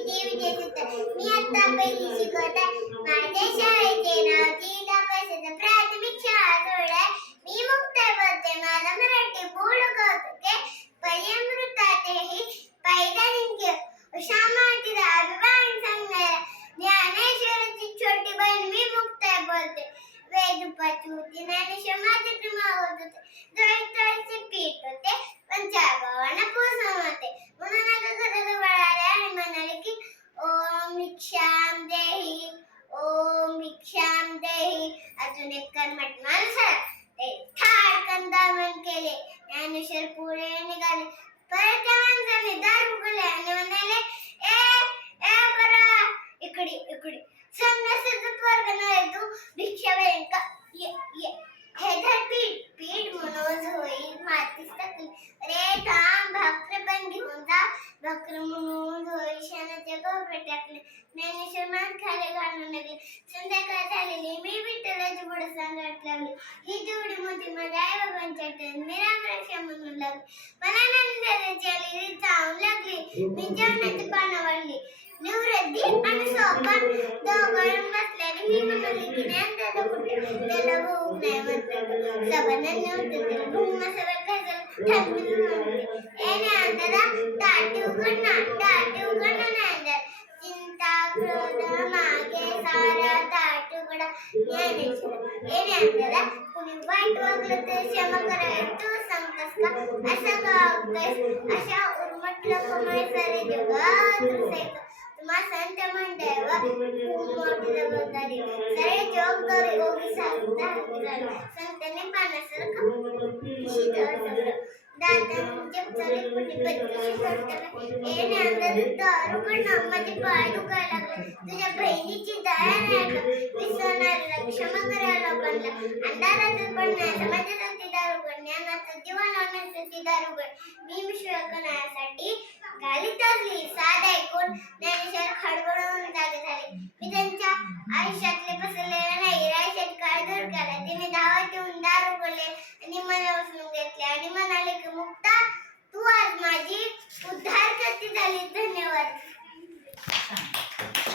मी आता पहिली शिकत आहे. माझ्या शाळेचे नाव जिल्हा परिषद प्राथमिक शाळा मी बोलते. माझा मराठी कौतुके. पर्यामृतातेही अभिमान सांगणारा. ज्ञानेश्वराची छोटी बहीण मी मुक्ताई बोलते. वेद होती ज्ञानेश्वर माझे प्रेमा होत होते पीठ होते. पण चार भावांना पोसम होते म्हणून एका घराजवळ इकडे इकडे वर्ग नव्हे तू भिक्षा बेन हे धर पीठ. पीठ म्हणून होईल मातीच टाकली. अरे थांब भाकर पण घेऊन जा. भाकर म्हणून होईल शेणाचे गोबरे टाकले. ज्ञानेश्वर मान खाली घालून लागले संध्याकाळ झालेली मी विठ्ठलाची पुढे सांगत लागली. ही जेवढी मोठी माझ्या आई बाबांच्या आठवण मी रामरक्षा म्हणून लागले. मला नंदाची आली रीत लागली. मी जेवणाची पानं वाढली. आपण दोघं बसल्याने मी म्हणाले की नाही त्याला कुठे त्याला भूक नाही म्हटलं सभानं नव्हतं त्याला भूक नसेल खायचं थांबून म्हणते ए दादा ताटी उघड ना ताटी उघड ना चिंता क्रोध मागे सारा ताट उघडा. ए दादा कुणी वाईट वागलं तर क्षमा करावी तू सांगतस का? असं का वागतोयस अशा उर्मटलं कमाई सारे जगात रुसायचं. तुम्हा संत मंडळावर खूप मोठी जबाबदारी. सगळे जबाबदारी ओगी सांगता संतांनी पाण्यासारखं शीतळ सगळं दातांनी जपचारी कुणी बत्तीशी करताना ए ज्ञानदार दारू कडनं माझे पाय दुखायला लागले. तुझ्या बहिणीची दया नाही का विसरणाऱ्याला क्षमा करायला लोकांना अंधाराचं पडण्या समाजासाठी दारू गड ज्ञानाचं जीवन आणण्यासाठी दारू गड मी विश्व करण्यासाठी घालीत असली. साधा एक